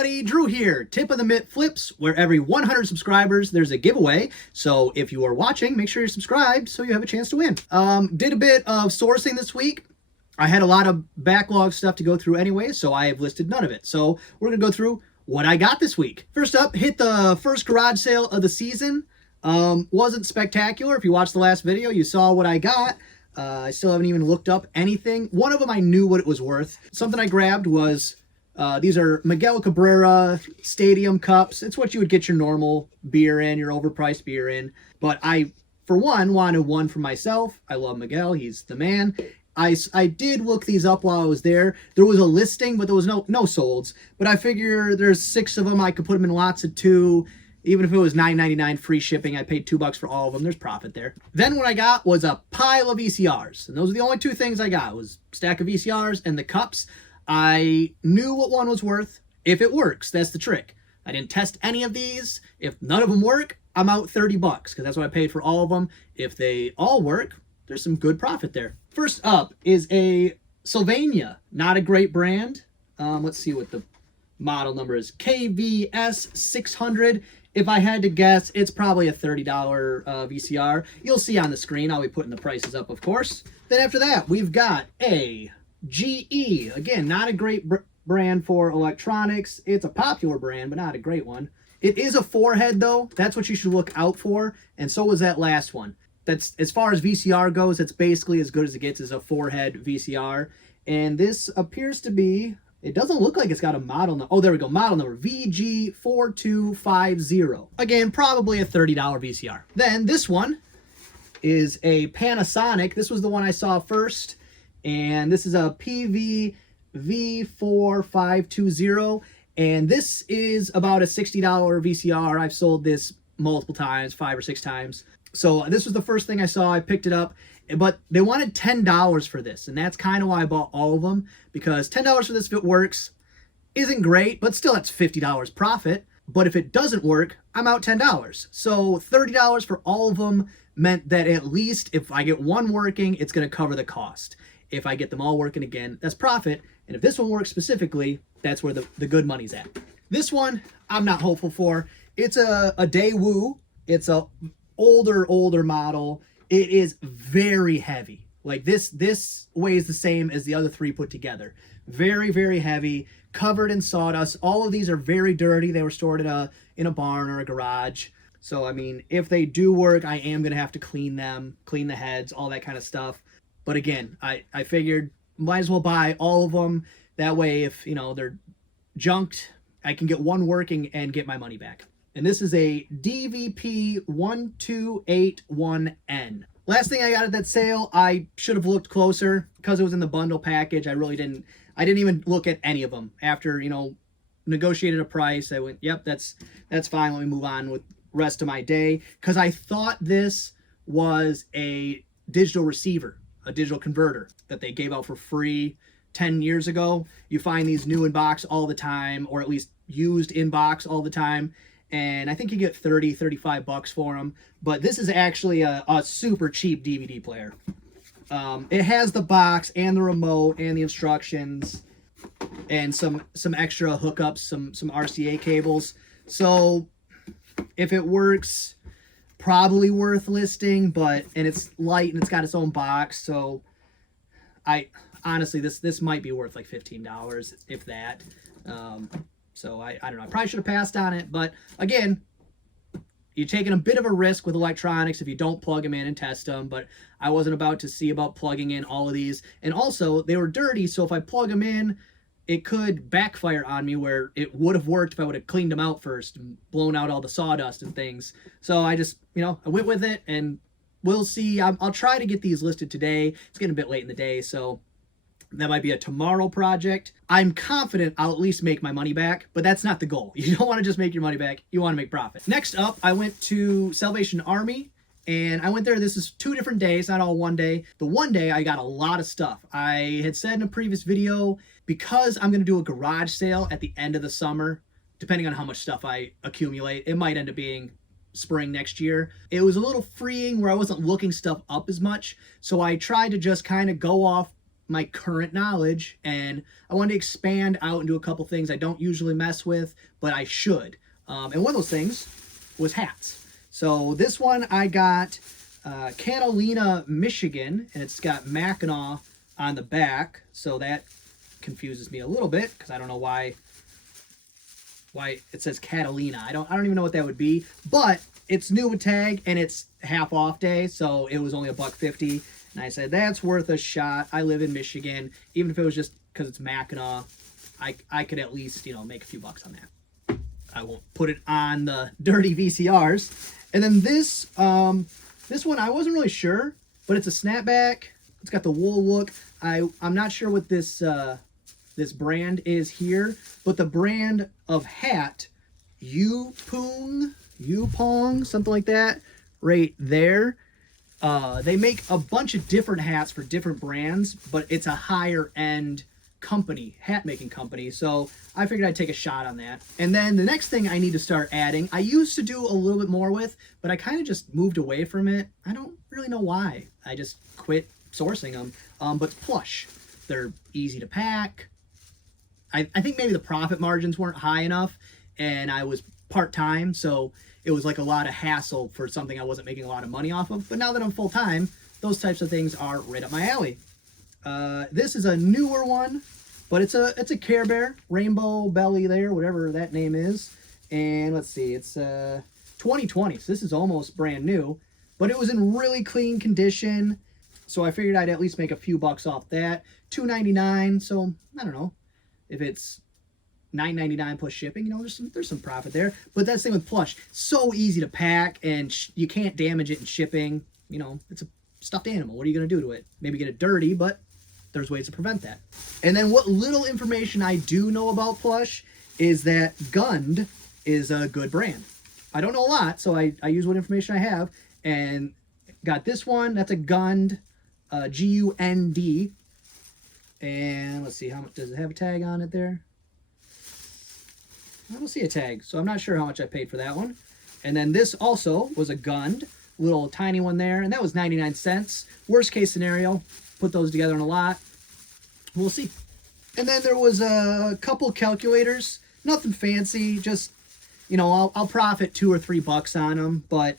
everybody, Drew here. Tip of the Mitt flips, where every 100 subscribers there's a giveaway. So if you are watching, make sure you're subscribed so you have a chance to win. Did a bit of sourcing this week. I had a lot of backlog stuff to go through anyway, so I have listed none of it. So we're gonna go through what I got this week. First up, hit the first garage sale of the season. Wasn't spectacular. If you watched the last video, you saw what I got. I still haven't even looked up anything. One of them I knew what it was worth. Something I grabbed was these are Miguel Cabrera Stadium cups. It's what you would get your normal beer in, your overpriced beer in. But I, for one, wanted one for myself. I love Miguel. He's the man. I did look these up while I was there. There was a listing, but there was no solds. But I figure there's 6 of them. I could put them in lots of 2. Even if it was $9.99 free shipping, I paid $2 for all of them. There's profit there. Then what I got was a pile of VCRs. And those are the only 2 things I got. It was a stack of VCRs and the cups. I knew what one was worth. If it works, that's the trick. I didn't test any of these. If none of them work, I'm out $30 because that's what I paid for all of them. If they all work, there's some good profit there. First up is a Sylvania. Not a great brand. Let's see what the model number is. KVS 600. If I had to guess, it's probably a $30 VCR. You'll see on the screen. I'll be putting the prices up, of course. Then after that, we've got a GE. Again, not a great brand for electronics. It's a popular brand, but not a great one. It is a 4-head, though. That's what you should look out for. And so was that last one. That's, as far as VCR goes, it's basically as good as it gets as a 4-head VCR. And this appears to be... It doesn't look like it's got a model number. Oh, there we go. Model number VG4250. Again, probably a $30 VCR. Then this one is a Panasonic. This was the one I saw first. And this is a PV-V4520. And this is about a $60 VCR. I've sold this multiple times, 5 or 6 times. So this was the first thing I saw. I picked it up. But they wanted $10 for this, and that's kind of why I bought all of them, because $10 for this, if it works, isn't great, but still that's $50 profit. But if it doesn't work, I'm out $10. So $30 for all of them meant that at least if I get one working, it's going to cover the cost. If I get them all working again, that's profit. And if this one works specifically, that's where the good money's at. This one, I'm not hopeful for. It's a Daewoo. It's a older model. It is very heavy. Like this weighs the same as the other 3 put together. Very, very heavy, covered in sawdust. All of these are very dirty. They were stored in a barn or a garage. So, I mean, if they do work, I am going to have to clean them, clean the heads, all that kind of stuff. But again, I figured might as well buy all of them. That way, if, you know, they're junked, I can get one working and get my money back. And this is a DVP1281N. Last thing I got at that sale, I should have looked closer because it was in the bundle package. I didn't even look at any of them. After, you know, negotiated a price, I went, yep, that's fine. Let me move on with the rest of my day. Because I thought this was a digital receiver, a digital converter that they gave out for free 10 years ago. You find these new in box all the time, or at least used in box all the time. And I think you get $30, $35 for them. But this is actually a super cheap DVD player. It has the box and the remote and the instructions and some extra hookups, some RCA cables. So if it works, probably worth listing. And it's light and it's got its own box. So honestly, this might be worth like $15, if that. So I don't know. I probably should have passed on it. But again, you're taking a bit of a risk with electronics if you don't plug them in and test them. But I wasn't about to see about plugging in all of these. And also, they were dirty. So if I plug them in, it could backfire on me, where it would have worked if I would have cleaned them out first and blown out all the sawdust and things. So I just, you know, I went with it. And we'll see. I'll try to get these listed today. It's getting a bit late in the day. So that might be a tomorrow project. I'm confident I'll at least make my money back, but that's not the goal. You don't want to just make your money back. You want to make profit. Next up, I went to Salvation Army, and I went there. This is 2 different days, not all one day. The one day, I got a lot of stuff. I had said in a previous video, because I'm going to do a garage sale at the end of the summer, depending on how much stuff I accumulate, it might end up being spring next year. It was a little freeing where I wasn't looking stuff up as much, so I tried to just kind of go off my current knowledge, and I wanted to expand out and do a couple things I don't usually mess with, but I should. And one of those things was hats. So this one I got Catalina, Michigan, and it's got Mackinac on the back, so that confuses me a little bit because I don't know why it says Catalina. I don't even know what that would be, but it's new with tag and it's half off day, so it was only $1.50, and I said that's worth a shot. I live in Michigan, even if it was just because it's Mackinac, I could at least, you know, make a few bucks on that. I won't put it on the dirty VCRs. And then this one I wasn't really sure, but it's a snapback. It's got the wool look. I'm not sure what this brand is here, but the brand of hat, Yupong, something like that, right there. They make a bunch of different hats for different brands, but it's a higher end company, hat making company, so I figured I'd take a shot on that. And then the next thing I need to start adding, I used to do a little bit more with, but I kind of just moved away from it. I don't really know why. I just quit sourcing them. But it's plush. They're easy to pack. I think maybe the profit margins weren't high enough, and I was part-time, so it was like a lot of hassle for something I wasn't making a lot of money off of. But now that I'm full-time, those types of things are right up my alley. This is a newer one, but it's a Care Bear, rainbow belly there, whatever that name is. And let's see, it's 2020, so this is almost brand new, but it was in really clean condition, so I figured I'd at least make a few bucks off that. $2.99, so I don't know if it's $9.99 plus shipping, you know, there's some profit there. But that's the thing with plush, so easy to pack, and you can't damage it in shipping. You know, it's a stuffed animal. What are you going to do to it? Maybe get it dirty, but there's ways to prevent that. And then what little information I do know about plush is that Gund is a good brand. I don't know a lot, so I use what information I have, and got this one. That's a Gund, Gund. And let's see, how much does it have a tag on it there? I don't see a tag, so I'm not sure how much I paid for that one. And then this also was a Gund, little tiny one there, and that was 99 cents. Worst case scenario, put those together in a lot. We'll see. And then there was a couple calculators, nothing fancy, just, you know, I'll profit $2 or $3 on them, but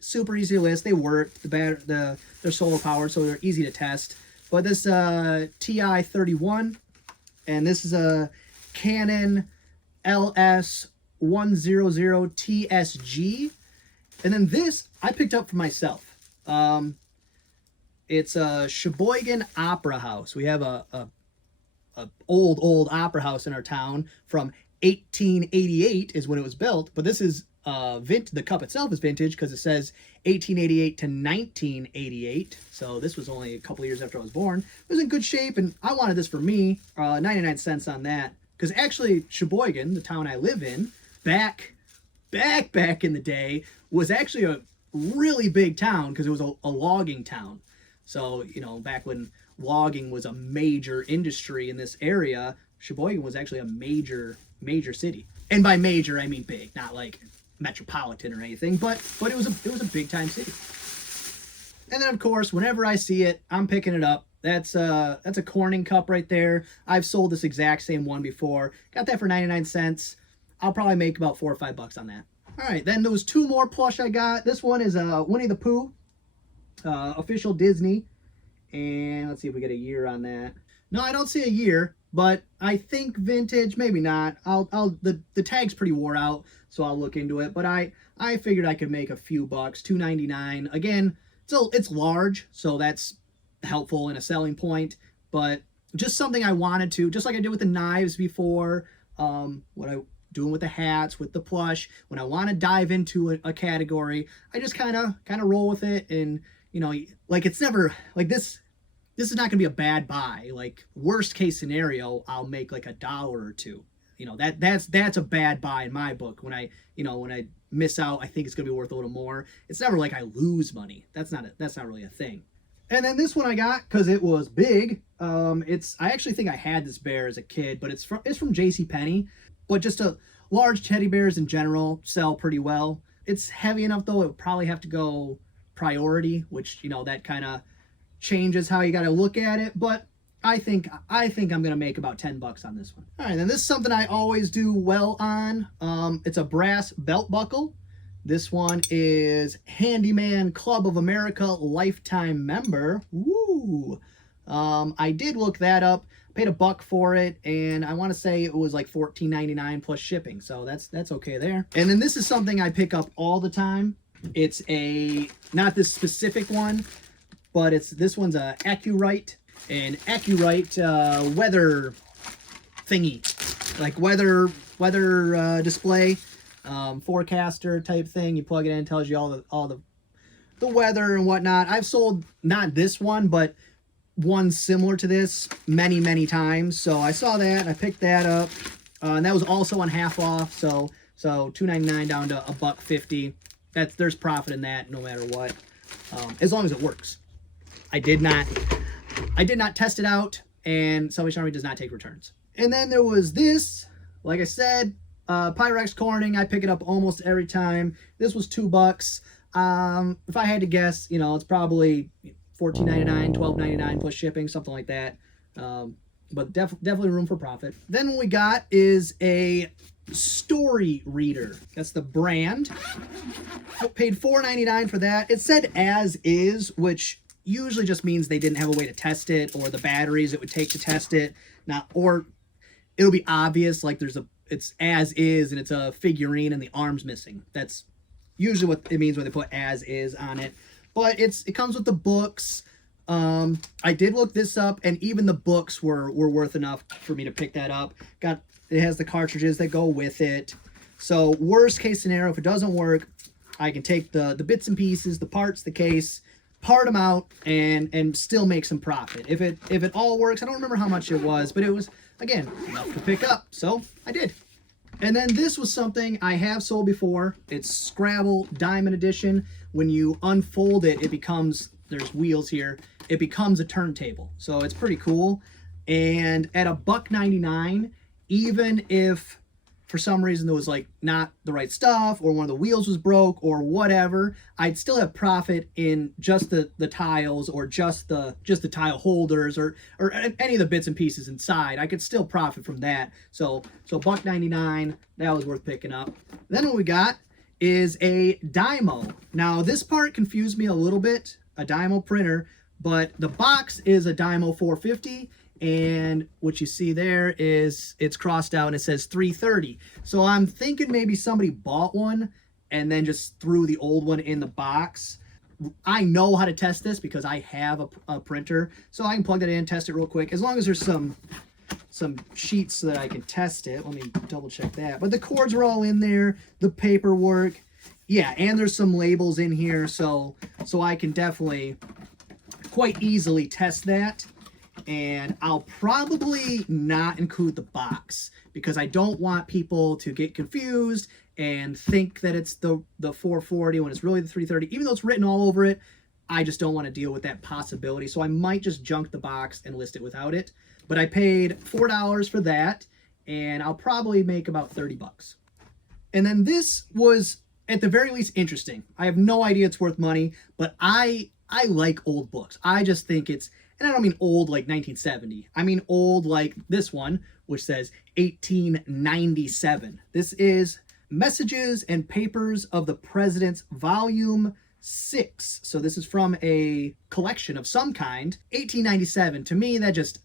super easy to list. They work. They're solar powered, so they're easy to test. But this TI-31, and this is a Canon LS100 TSG. And then this I picked up for myself. It's a Sheboygan Opera House. We have a old opera house in our town from 1888 is when it was built, but this is the cup itself is vintage because it says 1888 to 1988, so this was only a couple years after I was born. It was in good shape, and I wanted this for me. 99 cents on that, because actually Sheboygan, the town I live in, back in the day, was actually a really big town because it was a logging town. So, you know, back when logging was a major industry in this area, Sheboygan was actually a major city. And by major, I mean big, not like metropolitan or anything, but it was a big time city. And then of course, whenever I see it, I'm picking it up. That's a Corning cup right there. I've sold this exact same one before. Got that for 99 cents. I'll probably make about $4 or $5 on that. All right, then there was two more plush I got. This one is Winnie the Pooh, official Disney. And let's see if we get a year on that. No, I don't see a year, but I think vintage, maybe not. The tag's pretty wore out, so I'll look into it. But I figured I could make a few bucks. $2.99. Again, it's large, so that's helpful and a selling point. But just something I wanted to, just like I did with the knives before. What I doing with the hats, with the plush. When I want to dive into a category, I just kind of roll with it, and you know, like it's never like this. This is not going to be a bad buy. Like worst case scenario, I'll make like $1 or $2. You know, that's a bad buy in my book. When I miss out, I think it's going to be worth a little more. It's never like I lose money. That's not really a thing. And then this one I got because it was big. I actually think I had this bear as a kid, but it's from JCPenney. But just large teddy bears in general sell pretty well. It's heavy enough though, it would probably have to go priority, which, you know, that kind of changes how you got to look at it. But I think I'm gonna make about 10 bucks on this one. All right, then this is something I always do well on. It's a brass belt buckle. This one is Handyman Club of America lifetime member. Woo! I did look that up. Paid $1 for it, and I want to say it was like $14.99 plus shipping. So that's okay there. And then this is something I pick up all the time. It's not this specific one, but this one's a Accurite weather thingy, like weather display, forecaster type thing. You plug it in, it tells you all the weather and whatnot. I've sold not this one, but one similar to this many times. So I saw that and I picked that up, and that was also on half off. So $2.99 down to $1.50. There's profit in that no matter what, as long as it works. I did not test it out, and Salvation Army does not take returns. And then there was this, like I said, Pyrex Corning. I pick it up almost every time. This was $2. If I had to guess, it's probably $14.99, $12.99 plus shipping, something like that. But definitely room for profit. Then what we got is a story reader. That's the brand. Paid $4.99 for that. It said as is, which usually just means they didn't have a way to test it, or the batteries it would take to test it. Or it'll be obvious, like it's as is and it's a figurine and the arm's missing. That's usually what it means when they put as is on it. But it comes with the books. I did look this up, and even the books were worth enough for me to pick that up. It has the cartridges that go with it. So worst case scenario, if it doesn't work, I can take the bits and pieces, the parts, the case, part them out, and still make some profit. If it all works, I don't remember how much it was, but it was, again, enough to pick up. So I did. And then this was something I have sold before. It's Scrabble Diamond Edition. When you unfold it, there's wheels here. It becomes a turntable. So it's pretty cool. And at $1.99, even if for some reason there was like not the right stuff, or one of the wheels was broke or whatever, I'd still have profit in just the tiles, or just the tile holders, or any of the bits and pieces inside. I could still profit from that. So $1.99, that was worth picking up. Then what we got is a Dymo. Now this part confused me a little bit, a Dymo printer, but the box is a Dymo 450. And what you see there is it's crossed out and it says 330. So I'm thinking maybe somebody bought one and then just threw the old one in the box. I know how to test this because I have a printer, so I can plug that in and test it real quick. As long as there's some sheets so that I can test it. Let me double check that. But the cords are all in there, the paperwork. Yeah, and there's some labels in here, so I can definitely quite easily test that. And I'll probably not include the box because I don't want people to get confused and think that it's the 440 when it's really the 330. Even though it's written all over it, I just don't want to deal with that possibility. So I might just junk the box and list it without it. But I paid $4 for that, and I'll probably make about 30 bucks. And then this was, at the very least, interesting. I have no idea it's worth money, but I like old books. I just think it's, and I don't mean old like 1970. I mean old like this one, which says 1897. This is Messages and Papers of the Presidents, Volume 6. So this is from a collection of some kind. 1897. To me, that just,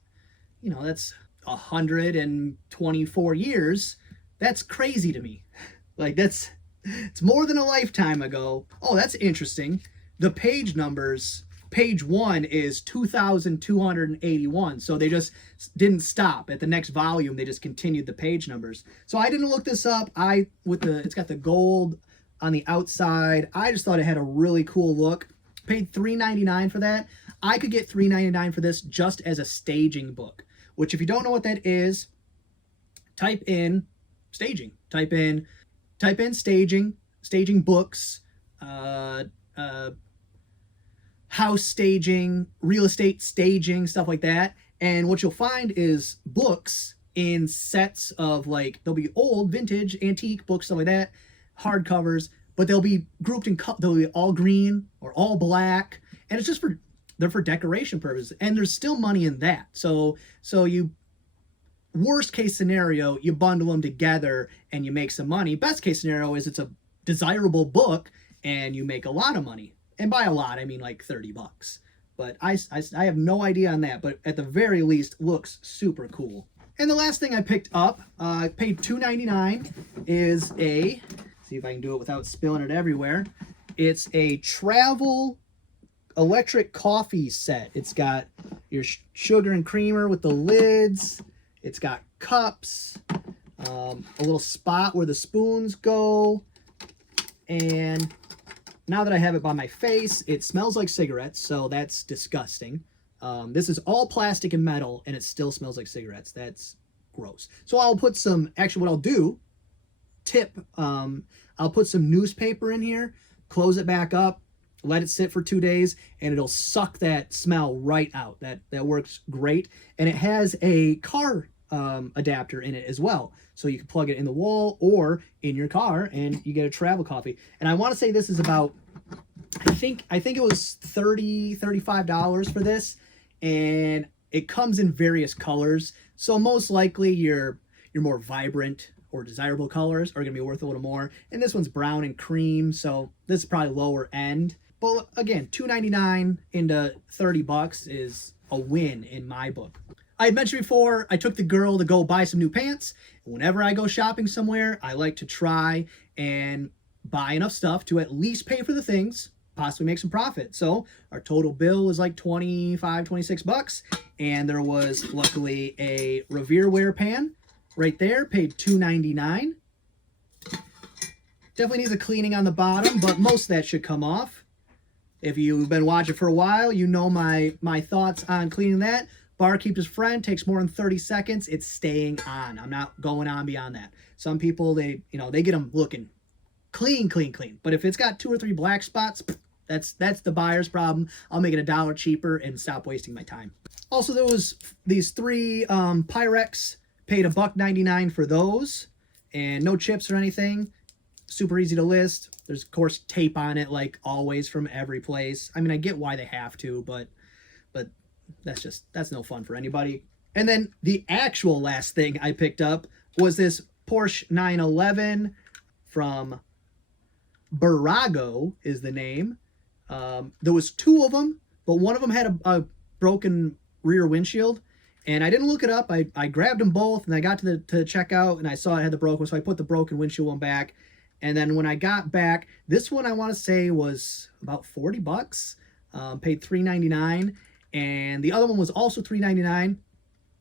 that's 124 years. That's crazy to me. Like, it's more than a lifetime ago. Oh, that's interesting. The page numbers, page 1 is 2,281. So they just didn't stop at the next volume. They just continued the page numbers. So I didn't look this up. It's got the gold on the outside. I just thought it had a really cool look. Paid $3.99 for that. I could get $3.99 for this just as a staging book, which, if you don't know what that is, type in staging. Type in staging books, house staging, real estate staging, stuff like that. And what you'll find is books in sets of, like, they'll be old, vintage, antique books, stuff like that, hardcovers, but they'll be grouped in, they'll be all green or all black. And it's just for they're for decoration purposes, and there's still money in that. So you, worst case scenario, you bundle them together and you make some money. Best case scenario is it's a desirable book and you make a lot of money. And by a lot, I mean like $30. But I have no idea on that, but at the very least, looks super cool. And the last thing I picked up, I paid $2.99, is a, see if I can do it without spilling it everywhere. It's a travel electric coffee set. It's got your sugar and creamer with the lids. It's got cups, a little spot where the spoons go. And now that I have it by my face, it smells like cigarettes, so that's disgusting. This is all plastic and metal, and it still smells like cigarettes. That's gross. So I'll put some, actually what I'll do, I'll put some newspaper in here, close it back up, let it sit for 2 days, and it'll suck that smell right out. That works great. And it has a car adapter in it as well. So you can plug it in the wall or in your car and you get a travel coffee. And I want to say this is about, I think it was $35 for this, and it comes in various colors. So most likely your more vibrant or desirable colors are going to be worth a little more. And this one's brown and cream, so this is probably lower end. But again, $2.99 into $30 is a win in my book. I had mentioned before, I took the girl to go buy some new pants. Whenever I go shopping somewhere, I like to try and buy enough stuff to at least pay for the things, possibly make some profit. So our total bill was like $26, and there was luckily a Revere wear pan right there, paid $2.99. Definitely needs a cleaning on the bottom, but most of that should come off. If you've been watching for a while, you know my thoughts on cleaning that. Barkeeper's friend takes more than 30 seconds. It's staying on. I'm not going on beyond that. Some people, they get them looking clean. But if it's got 2 or 3 black spots, that's the buyer's problem. I'll make it $1 cheaper and stop wasting my time. Also, there was these 3 Pyrex. Paid $1.99 for those, and no chips or anything. Super easy to list. There's of course tape on it, like always from every place. I mean, I get why they have to, but that's no fun for anybody. And then the actual last thing I picked up was this Porsche 911 from Burago is the name. There was 2 of them, but one of them had a broken rear windshield. And I didn't look it up. I grabbed them both, and I got to checkout, and I saw it had the broken one, so I put the broken windshield one back. And then when I got back, this one I want to say was about $40. Paid $3.99, and the other one was also $3.99.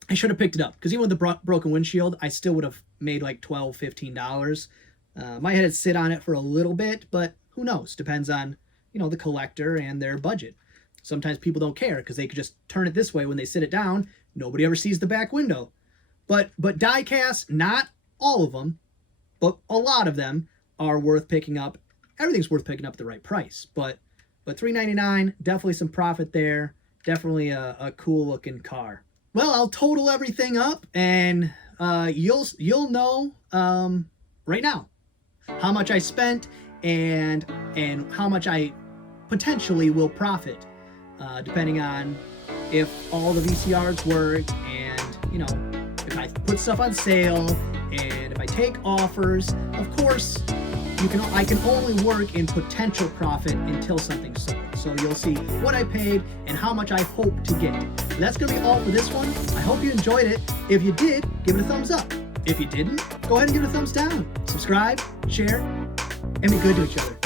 I should have picked it up, because even with the broken windshield, I still would have made like $12, $15. Might have to sit on it for a little bit, but who knows? Depends on, the collector and their budget. Sometimes people don't care because they could just turn it this way when they sit it down. Nobody ever sees the back window. But die cast, not all of them, but a lot of them are worth picking up. Everything's worth picking up at the right price. But $3.99, definitely some profit there. Definitely a cool looking car. Well, I'll total everything up, and you'll know right now how much I spent and how much I potentially will profit, depending on if all the VCRs work, and if I put stuff on sale, and if I take offers. Of course, I can only work in potential profit until something's sold. So you'll see what I paid and how much I hope to get. That's gonna be all for this one. I hope you enjoyed it. If you did, give it a thumbs up. If you didn't, go ahead and give it a thumbs down. Subscribe, share, and be good to each other.